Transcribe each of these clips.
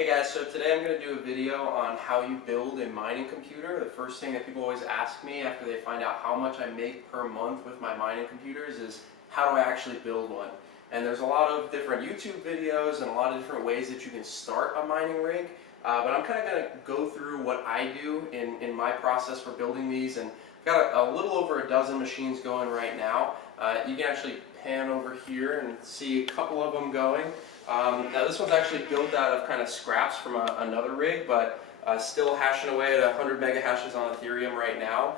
Hey guys, so today I'm going to do a video on how you build a mining computer. The first thing that people always ask me after they find out how much I make per month with my mining computers is how do I actually build one? And there's a lot of different YouTube videos and a lot of different ways that you can start a mining rig. But I'm kind of going to go through what I do in my process for building these, and I've got a little over a dozen machines going right now. You can actually pan over here and see a couple of them going. Now this one's actually built out of kind of scraps from another rig, but still hashing away at 100 mega hashes on Ethereum right now,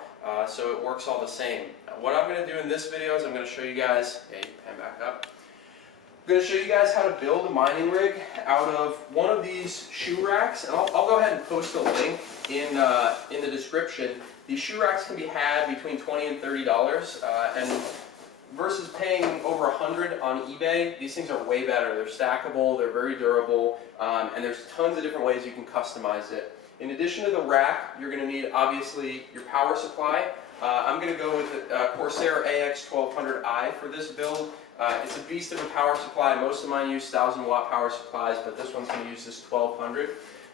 so it works all the same. What I'm going to do in this video is I'm going to show you guys, pan back up. I'm going to show you guys how to build a mining rig out of one of these shoe racks, and I'll go ahead and post a link in the description. These shoe racks can be had between $20 and $30, and versus paying over $100 on eBay, these things are way better. They're stackable, they're very durable, and there's tons of different ways you can customize it. In addition to the rack, you're going to need, obviously, your power supply. I'm going to go with the Corsair AX1200i for this build. It's a beast of a power supply. Most of mine use 1,000-watt power supplies, but this one's going to use this 1200.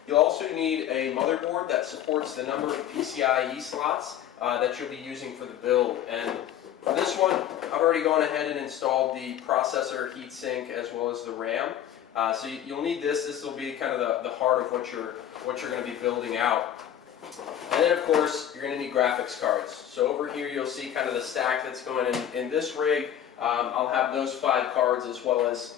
You'll also need a motherboard that supports the number of PCIe slots that you'll be using for the build. And for this one, I've already gone ahead and installed the processor, heatsink, as well as the RAM. So you'll need this. This will be kind of the heart of what you're going to be building out. And then, of course, you're going to need graphics cards. So over here, you'll see kind of the stack that's going in this rig. I'll have those 5 cards as well as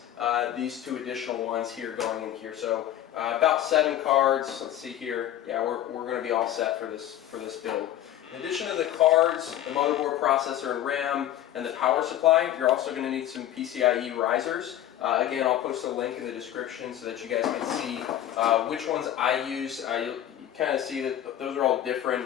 these 2 additional ones here going in here. So about 7 cards. Let's see here. Yeah, we're going to be all set for this build. In addition to the cards, the motherboard, processor, and RAM, and the power supply, you're also going to need some PCIe risers. Again, I'll post a link in the description so that you guys can see which ones I use. You kind of see that those are all different.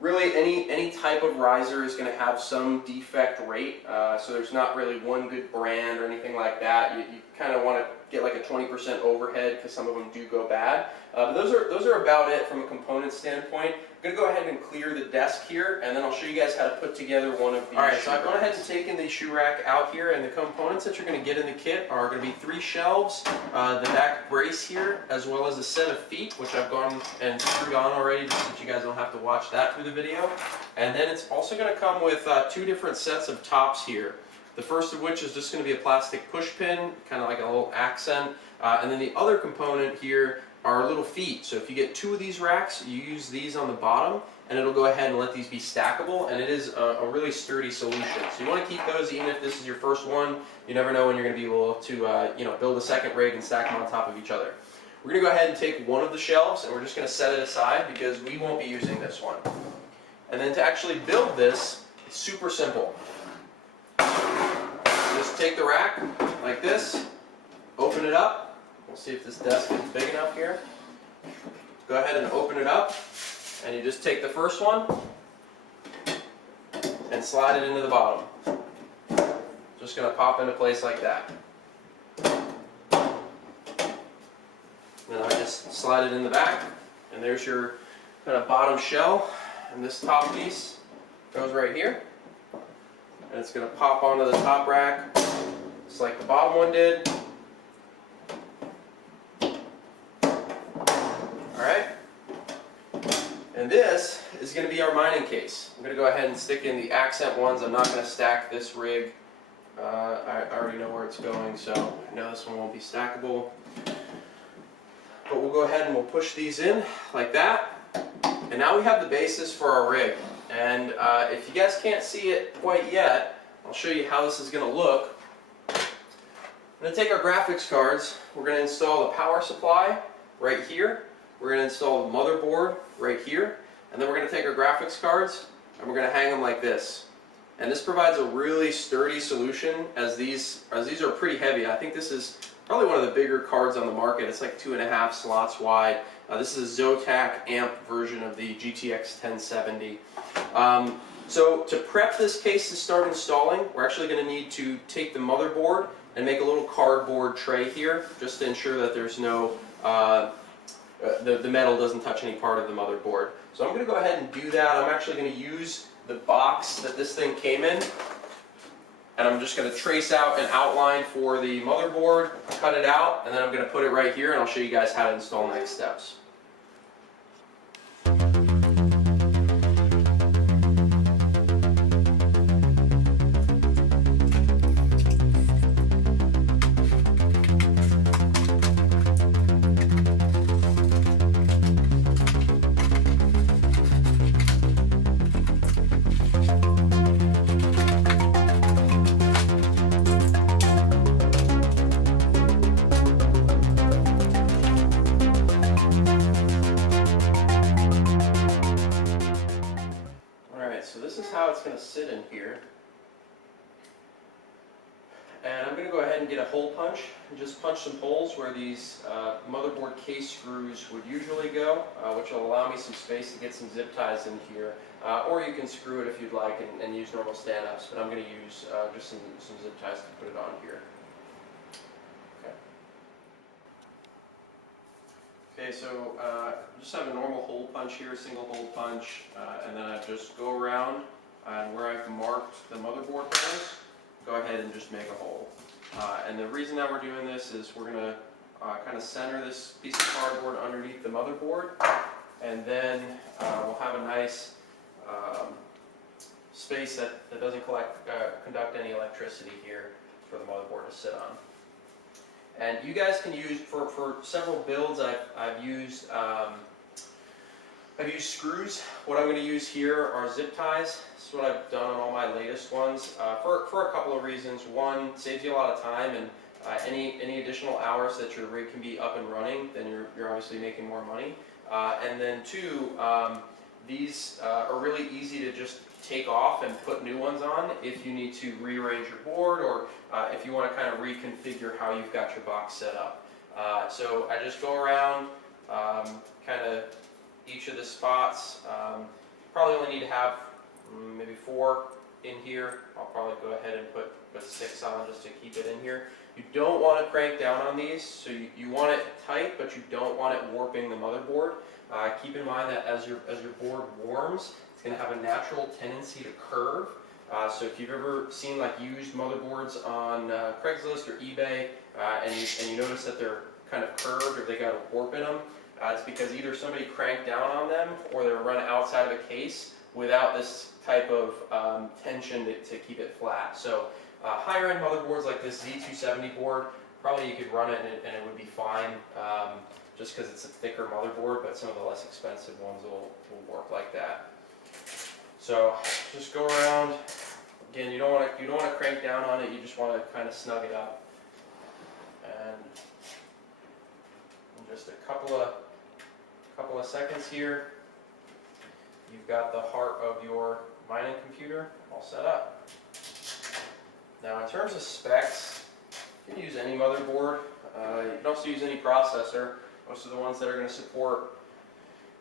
Really, any type of riser is going to have some defect rate, so there's not really one good brand or anything like that. You kind of want to get like a 20% overhead because some of them do go bad. But those are about it from a component standpoint. I'm going to go ahead and clear the desk here, and then I'll show you guys how to put together one of these. Alright, so I've gone ahead and taken the shoe rack out here, and the components that you're going to get in the kit are going to be 3 shelves, the back brace here, as well as a set of feet, which I've gone and screwed on already just so that you guys don't have to watch that through the video. And then it's also going to come with 2 different sets of tops here. The first of which is just going to be a plastic push pin, kind of like a little accent. And then the other component here are little feet. So if you get 2 of these racks, you use these on the bottom, and it'll go ahead and let these be stackable, and it is a really sturdy solution. So you want to keep those even if this is your first one. You never know when you're going to be able to build a second rig and stack them on top of each other. We're going to go ahead and take one of the shelves, and we're just going to set it aside because we won't be using this one. And then to actually build this, it's super simple. Just take the rack like this, open it up. We'll see if this desk is big enough here. Go ahead and open it up, and you just take the first one and slide it into the bottom. Just going to pop into place like that. Then I just slide it in the back, and there's your kind of bottom shell, and this top piece goes right here. And it's going to pop onto the top rack, just like the bottom one did. Alright? And this is going to be our mining case. I'm going to go ahead and stick in the accent ones. I'm not going to stack this rig. I already know where it's going, so I know this one won't be stackable. But we'll go ahead and we'll push these in like that. And now we have the basis for our rig. And if you guys can't see it quite yet, I'll show you how this is going to look. I'm going to take our graphics cards. We're going to install the power supply right here. We're going to install the motherboard right here. And then we're going to take our graphics cards and we're going to hang them like this. And this provides a really sturdy solution as these are pretty heavy. I think this is probably one of the bigger cards on the market. It's like 2.5 slots wide. This is a Zotac amp version of the GTX 1070. So to prep this case to start installing, we're actually going to need to take the motherboard and make a little cardboard tray here, just to ensure that there's no, the metal doesn't touch any part of the motherboard. So I'm going to go ahead and do that. I'm actually going to use the box that this thing came in and I'm just going to trace out an outline for the motherboard, cut it out, and then I'm going to put it right here, and I'll show you guys how to install next steps. So this is how it's going to sit in here, and I'm going to go ahead and get a hole punch and just punch some holes where these motherboard case screws would usually go, which will allow me some space to get some zip ties in here, or you can screw it if you'd like and use normal stand-ups, but I'm going to use just some zip ties to put it on here. Okay, so just have a normal hole punch here, single hole punch, and then I just go around and where I've marked the motherboard holes, go ahead and just make a hole. And the reason that we're doing this is we're going to kind of center this piece of cardboard underneath the motherboard, and then we'll have a nice space that doesn't conduct any electricity here for the motherboard to sit on. And you guys can use, for several builds, I've used screws. What I'm going to use here are zip ties. This is what I've done on all my latest ones for a couple of reasons. One, saves you a lot of time, and any additional hours that your rig can be up and running, then you're obviously making more money. And then two, these are really easy to just take off and put new ones on if you need to rearrange your board, or if you want to kind of reconfigure how you've got your box set up. So I just go around kind of each of the spots. Probably only need to have maybe 4 in here. I'll probably go ahead and put 6 on just to keep it in here. You don't want to crank down on these, so you want it tight, but you don't want it warping the motherboard. Keep in mind that as your board warms, it's going to have a natural tendency to curve. So if you've ever seen like used motherboards on Craigslist or eBay, and you notice that they're kind of curved or they got a warp in them, it's because either somebody cranked down on them or they were run outside of a case without this type of tension to keep it flat. So higher end motherboards like this Z270 board, probably you could run it and it would be fine, just because it's a thicker motherboard, but some of the less expensive ones will work like that. So just go around. Again, you don't want to crank down on it. You just want to kind of snug it up. And in just a couple of seconds here, you've got the heart of your mining computer all set up. Now, in terms of specs, you can use any motherboard. You can also use any processor. Most of the ones that are going to support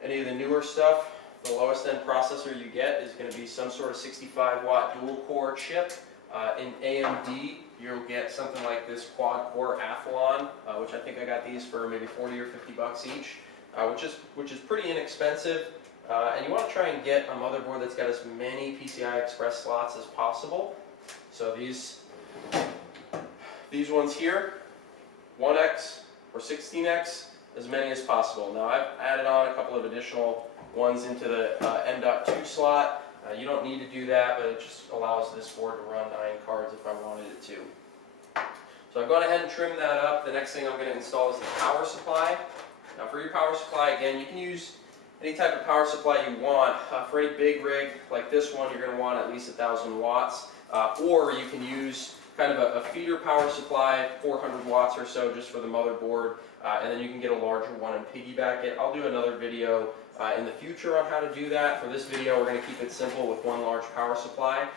any of the newer stuff, the lowest end processor you get is going to be some sort of 65-watt dual-core chip. In AMD, you'll get something like this quad-core Athlon, which I think I got these for maybe 40 or 50 bucks each, which is pretty inexpensive. And you want to try and get a motherboard that's got as many PCI Express slots as possible. So these ones here, 1X or 16X, as many as possible. Now I've added on a couple of additional ones into the M.2 slot. You don't need to do that, but it just allows this board to run 9 cards if I wanted it to. So I've gone ahead and trimmed that up. The next thing I'm going to install is the power supply. Now for your power supply, again, you can use any type of power supply you want. For any big rig like this one, you're going to want at least 1,000 watts. Or you can use kind of a feeder power supply, 400 watts or so, just for the motherboard. And then you can get a larger one and piggyback it. I'll do another video in the future on how to do that. For this video, we're going to keep it simple with one large power supply.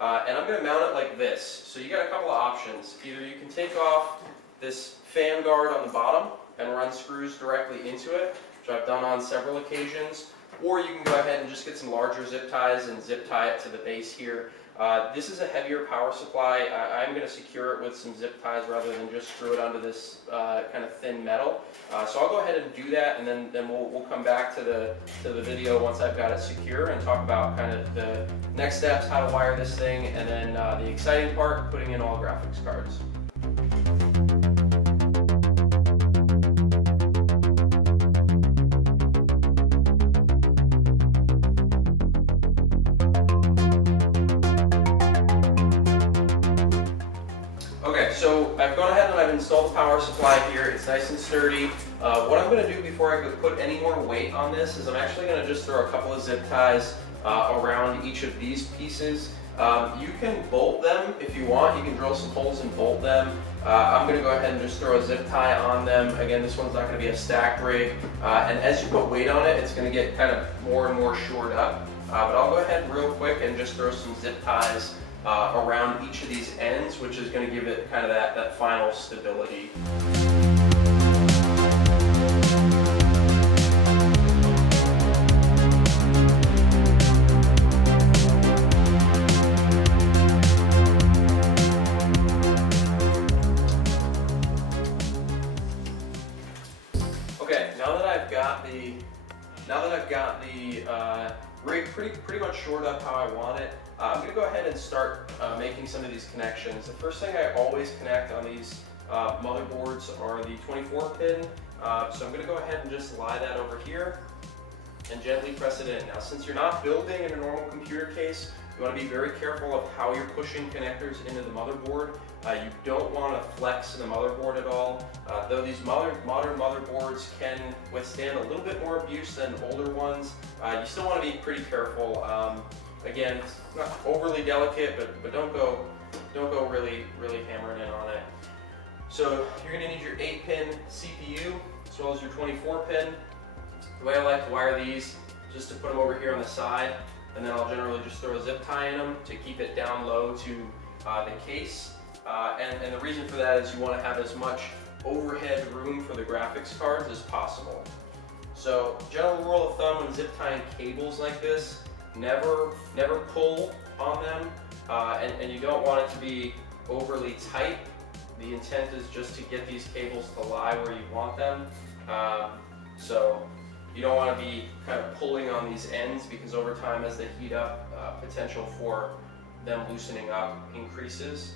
And I'm going to mount it like this. So you got a couple of options. Either you can take off this fan guard on the bottom and run screws directly into it, which I've done on several occasions. Or you can go ahead and just get some larger zip ties and zip tie it to the base here. This is a heavier power supply. I'm going to secure it with some zip ties rather than just screw it onto this kind of thin metal. So I'll go ahead and do that, and then we'll come back to the video once I've got it secure and talk about kind of the next steps, how to wire this thing, and then the exciting part, putting in all graphics cards. Okay, so I've gone ahead and I've installed the power supply here. It's nice and sturdy. What I'm going to do before I put any more weight on this is I'm actually going to just throw a couple of zip ties around each of these pieces. You can bolt them if you want. You can drill some holes and bolt them. I'm going to go ahead and just throw a zip tie on them. Again, this one's not going to be a stacked rig. And as you put weight on it, it's going to get kind of more and more shored up. But I'll go ahead real quick and just throw some zip ties around each of these ends, which is going to give it kind of that final stability. Okay, now that I've got the rig pretty much shored up how I want it, I'm going to go ahead and start making some of these connections. The first thing I always connect on these motherboards are the 24 pin. So I'm going to go ahead and just lie that over here and gently press it in. Now, since you're not building in a normal computer case, you want to be very careful of how you're pushing connectors into the motherboard. You don't want to flex the motherboard at all. Though these modern motherboards can withstand a little bit more abuse than older ones, you still want to be pretty careful. Again, it's not overly delicate, but don't go really hammering in on it. So you're going to need your 8-pin CPU as well as your 24-pin. The way I like to wire these is just to put them over here on the side, and then I'll generally just throw a zip tie in them to keep it down low to the case. And the reason for that is you want to have as much overhead room for the graphics cards as possible. So general rule of thumb when zip tying cables like this, never pull on them, and you don't want it to be overly tight. The intent is just to get these cables to lie where you want them. So you don't want to be kind of pulling on these ends, because over time as they heat up, potential for them loosening up increases.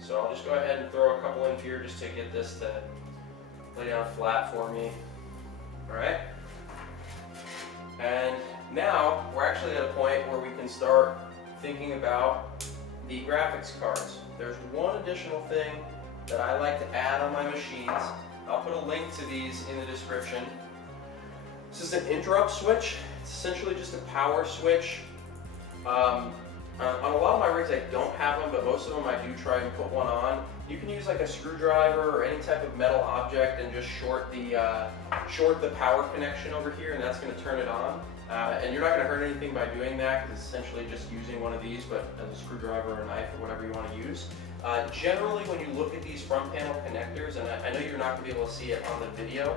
So I'll just go ahead and throw a couple in here just to get this to lay down flat for me. All right. And now we're actually at a point where we can start thinking about the graphics cards. There's one additional thing that I like to add on my machines. I'll put a link to these in the description. This is an interrupt switch. It's essentially just a power switch. On a lot of my rigs I don't have them, but most of them I do try and put one on. You can use like a screwdriver or any type of metal object and just short the power connection over here, and that's going to turn it on. And you're not going to hurt anything by doing that, because it's essentially just using one of these, but as a screwdriver or a knife or whatever you want to use. Generally, when you look at these front panel connectors, and I know you're not going to be able to see it on the video,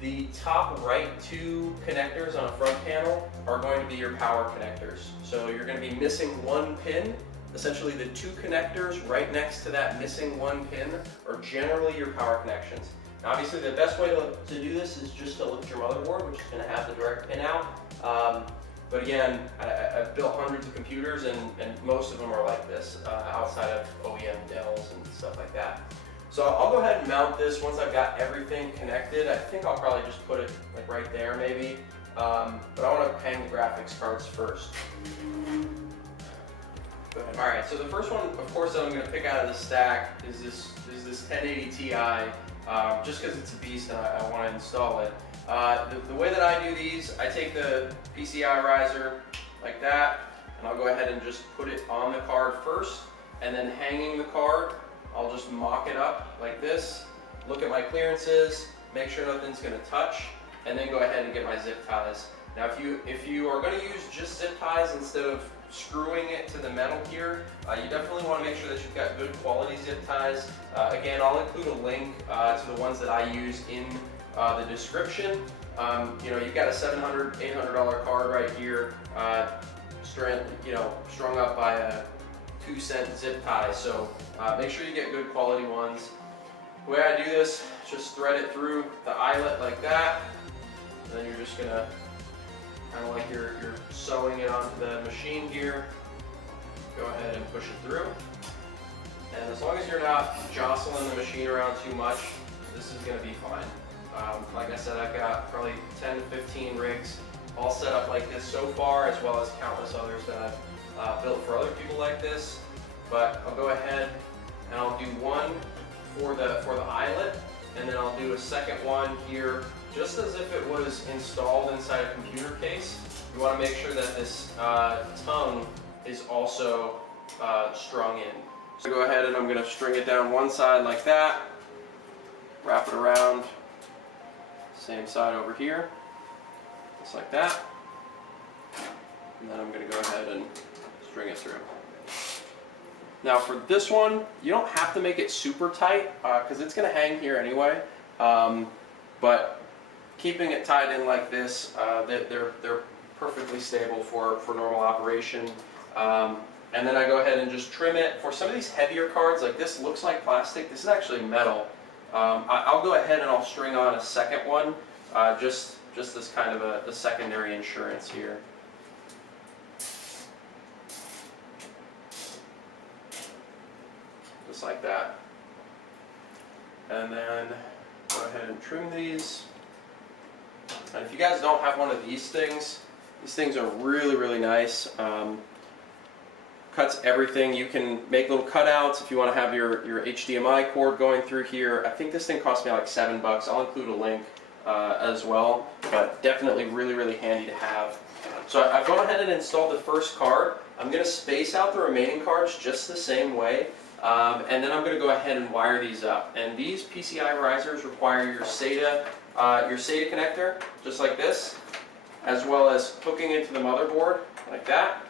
the top right two connectors on a front panel are going to be your power connectors. So you're going to be missing one pin. Essentially, the two connectors right next to that missing one pin are generally your power connections. Now, obviously, the best way to do this is just to look at your motherboard, which is going to have the direct pin out. But again, I've built hundreds of computers, and most of them are like this, outside of OEM Dells and stuff like that. So I'll go ahead and mount this once I've got everything connected. I think I'll probably just put it like right there maybe. But I want to hang the graphics cards first. Alright, so the first one, of course, that I'm going to pick out of the stack is this 1080 Ti, just because it's a beast and I want to install it. The way that I do these, I take the PCIe riser like that, and I'll go ahead and just put it on the card first, and then hanging the card, I'll just mock it up like this, look at my clearances, make sure nothing's going to touch, and then go ahead and get my zip ties. Now if you are going to use just zip ties instead of screwing it to the metal here, you definitely want to make sure that you've got good quality zip ties. Again, I'll include a link to the ones that I use in the description. You've got a $700, $800 card right here. strung up by a 2-cent zip tie. So make sure you get good quality ones. The way I do this, just thread it through the eyelet like that. And then you're just gonna, kind of like you're sewing it onto the machine here. Go ahead and push it through. And as long as you're not jostling the machine around too much, this is gonna be fine. Like I said, I've got probably 10 to 15 rigs all set up like this so far, as well as countless others that I've built for other people like this. But I'll go ahead and I'll do one for the eyelet, and then I'll do a second one here, just as if it was installed inside a computer case. You want to make sure that this tongue is also strung in. So go ahead and I'm going to string it down one side like that, wrap it around, same side over here, just like that, and then I'm going to go ahead and string it through. Now for this one, you don't have to make it super tight because it's going to hang here anyway, but keeping it tied in like this, they're perfectly stable for normal operation. And then I go ahead and just trim it. For some of these heavier cards, like this looks like plastic, this is actually metal. I'll go ahead and I'll string on a second one, just as kind of a secondary insurance here. Just like that. And then go ahead and trim these. And if you guys don't have one of these things are really, really nice. Cuts everything. You can make little cutouts if you want to have your HDMI cord going through here. I think this thing cost me like $7. I'll include a link as well, but definitely really, really handy to have. So I've gone ahead and installed the first card. I'm going to space out the remaining cards just the same way, and then I'm going to go ahead and wire these up. And these PCI risers require your SATA connector, just like this, as well as hooking into the motherboard like that.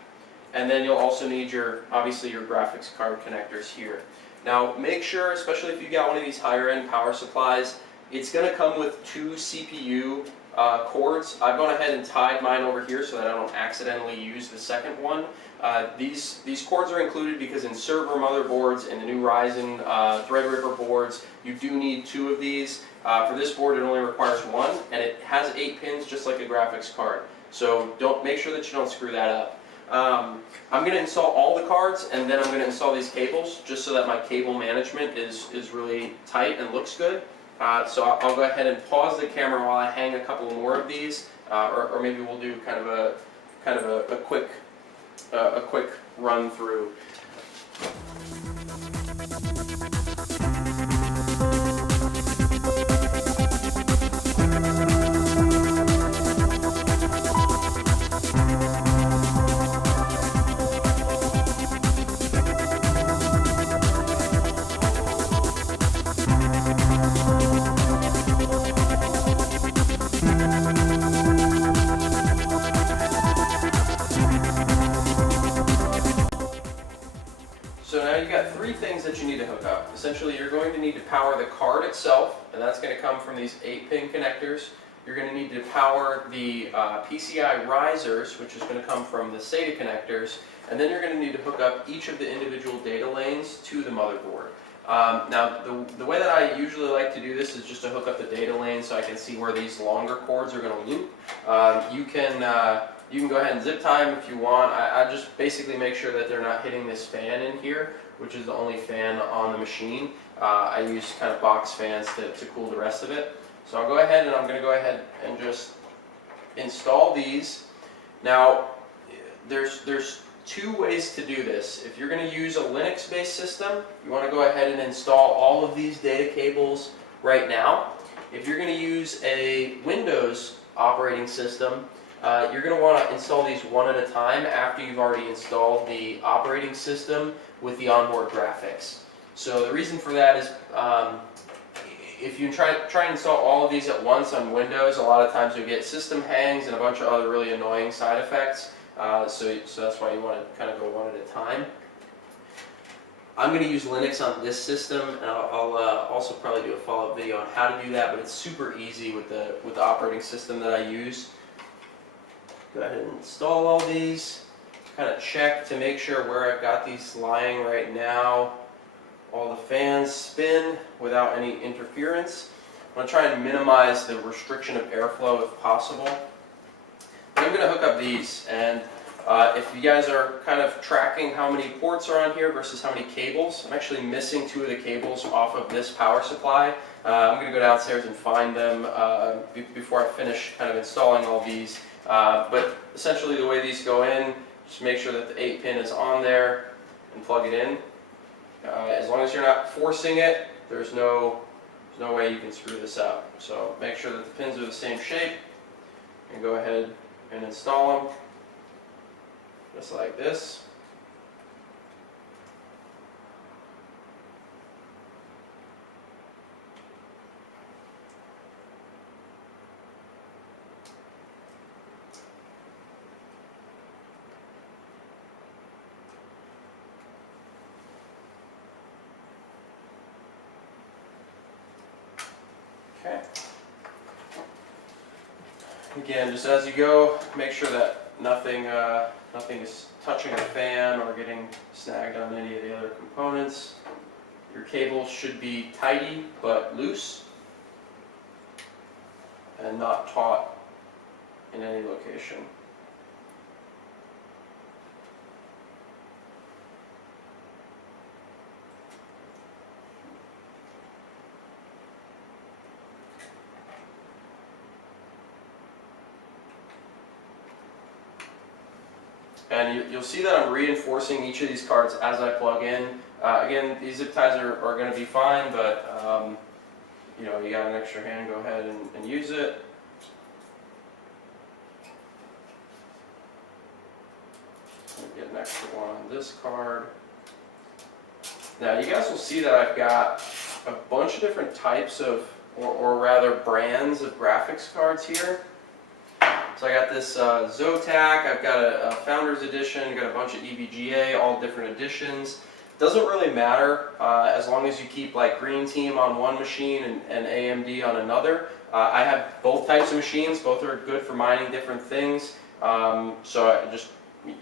And then you'll also need obviously your graphics card connectors here. Now make sure, especially if you got one of these higher end power supplies, it's going to come with 2 CPU cords. I've gone ahead and tied mine over here so that I don't accidentally use the second one. These cords are included because in server motherboards and the new Ryzen Threadripper boards, you do need 2 of these. For this board, it only requires 1, and it has 8 pins just like a graphics card. So make sure that you don't screw that up. I'm going to install all the cards, and then I'm going to install these cables just so that my cable management is really tight and looks good. So I'll go ahead and pause the camera while I hang a couple more of these, or maybe we'll do kind of a quick run through. So now you've got 3 things that you need to hook up. Essentially, you're going to need to power the card itself, and that's going to come from these 8-pin connectors. You're going to need to power the PCI risers, which is going to come from the SATA connectors, and then you're going to need to hook up each of the individual data lanes to the motherboard. Now, the way that I usually like to do this is just to hook up the data lane so I can see where these longer cords are going to loop. You can go ahead and zip tie them if you want. I just basically make sure that they're not hitting this fan in here, which is the only fan on the machine. I use kind of box fans to cool the rest of it. So I'll go ahead and I'm going to go ahead and just install these. Now, there's 2 ways to do this. If you're going to use a Linux-based system, you want to go ahead and install all of these data cables right now. If you're going to use a Windows operating system, you're going to want to install these one at a time after you've already installed the operating system with the onboard graphics. So the reason for that is if you try and install all of these at once on Windows, a lot of times you'll get system hangs and a bunch of other really annoying side effects. So that's why you want to kind of go one at a time. I'm going to use Linux on this system, and I'll also probably do a follow-up video on how to do that, but it's super easy with the operating system that I use. Go ahead and install all these. kind of check to make sure where I've got these lying right now, all the fans spin without any interference. I'm going to try and minimize the restriction of airflow if possible. I'm going to hook up these, and if you guys are kind of tracking how many ports are on here versus how many cables, I'm actually missing 2 of the cables off of this power supply. I'm going to go downstairs and find them before I finish kind of installing all these. But essentially the way these go in, just make sure that the 8-pin is on there and plug it in. As long as you're not forcing it, there's no way you can screw this up. So make sure that the pins are the same shape and go ahead and install them just like this. Okay. Again, just as you go, make sure that nothing is touching the fan or getting snagged on any of the other components. Your cables should be tidy but loose and not taut in any location. And you'll see that I'm reinforcing each of these cards as I plug in. Again, these zip ties are going to be fine, but you know, you got an extra hand, go ahead and use it. Get an extra one on this card. Now you guys will see that I've got a bunch of different types of, or rather brands of graphics cards here. So I got this Zotac, I've got a Founders Edition, got a bunch of EVGA, all different editions. Doesn't really matter as long as you keep like Green Team on one machine and AMD on another. I have both types of machines, both are good for mining different things. So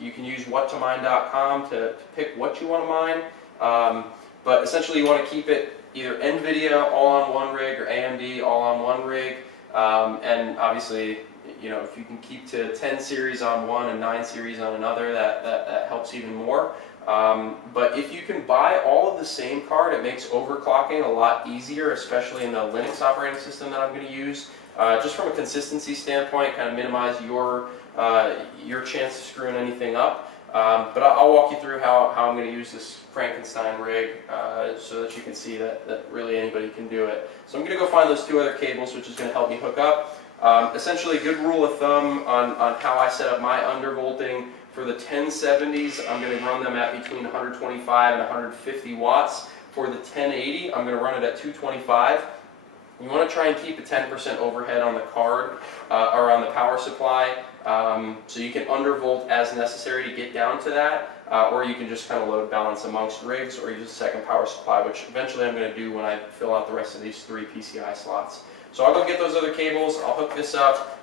you can use whattomine.com to pick what you want to mine. But essentially you want to keep it either NVIDIA all on one rig or AMD all on one rig. And obviously, you know, if you can keep to 10 series on one and 9 series on another, that helps even more. But if you can buy all of the same card, it makes overclocking a lot easier, especially in the Linux operating system that I'm going to use. Just from a consistency standpoint, kind of minimize your chance of screwing anything up. But I'll walk you through how I'm going to use this Frankenstein rig so that you can see that really anybody can do it. So I'm going to go find those 2 other cables, which is going to help me hook up. Essentially, a good rule of thumb on how I set up my undervolting for the 1070s, I'm going to run them at between 125 and 150 watts. For the 1080, I'm going to run it at 225. You want to try and keep a 10% overhead on the card or on the power supply, so you can undervolt as necessary to get down to that, or you can just kind of load balance amongst rigs or use a second power supply, which eventually I'm going to do when I fill out the rest of these 3 PCI slots. So I'll go get those other cables, I'll hook this up.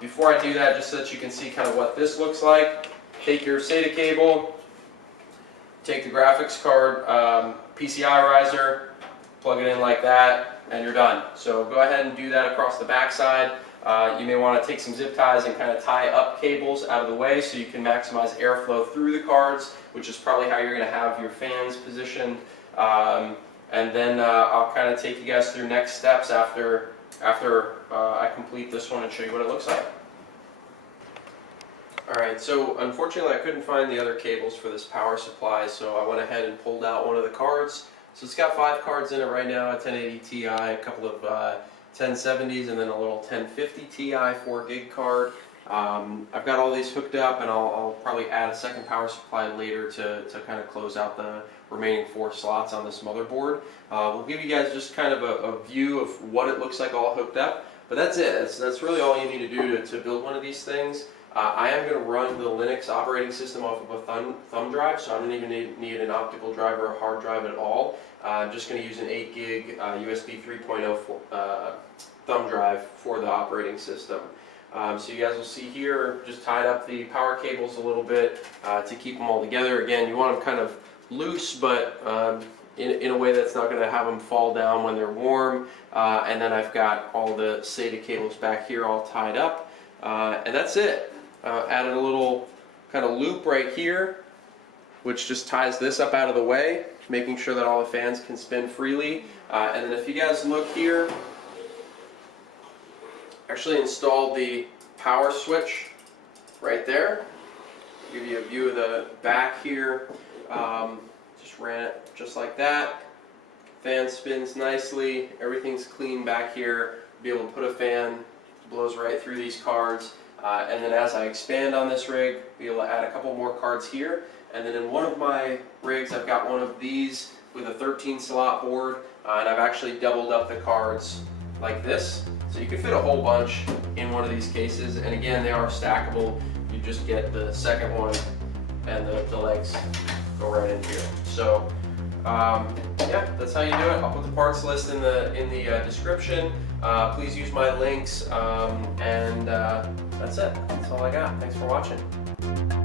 Before I do that, just so that you can see kind of what this looks like, take your SATA cable, take the graphics card PCI riser, plug it in like that, and you're done. So go ahead and do that across the backside. You may want to take some zip ties and kind of tie up cables out of the way so you can maximize airflow through the cards, which is probably how you're going to have your fans positioned. And then I'll kind of take you guys through next steps after I complete this one and show you what it looks like. Alright, so unfortunately I couldn't find the other cables for this power supply, so I went ahead and pulled out one of the cards. So it's got 5 cards in it right now, a 1080 Ti, a couple of 1070s, and then a little 1050 Ti 4 gig card. I've got all these hooked up, and I'll probably add a second power supply later to kind of close out the remaining 4 slots on this motherboard. We'll give you guys just kind of a view of what it looks like all hooked up, but that's it. That's really all you need to do to build one of these things. I am going to run the Linux operating system off of a thumb drive, so I don't even need an optical drive or a hard drive at all. I'm just going to use an 8 gig USB 3.0 thumb drive for the operating system. So you guys will see here, just tied up the power cables a little bit to keep them all together. Again, you want them kind of loose, but in a way that's not going to have them fall down when they're warm. And then I've got all the SATA cables back here all tied up. And that's it. Added a little kind of loop right here, which just ties this up out of the way, making sure that all the fans can spin freely. And then if you guys look here, actually installed the power switch right there. Give you a view of the back here. Just ran it just like that. Fan spins nicely. Everything's clean back here. Be able to put a fan, blows right through these cards. And then as I expand on this rig, be able to add a couple more cards here. And then in one of my rigs, I've got one of these with a 13 slot board, and I've actually doubled up the cards like this. So you can fit a whole bunch in one of these cases. And again, they are stackable. You just get the second one and the legs go right in here. So yeah, that's how you do it. I'll put the parts list in the description. Please use my links, and that's it. That's all I got. Thanks for watching.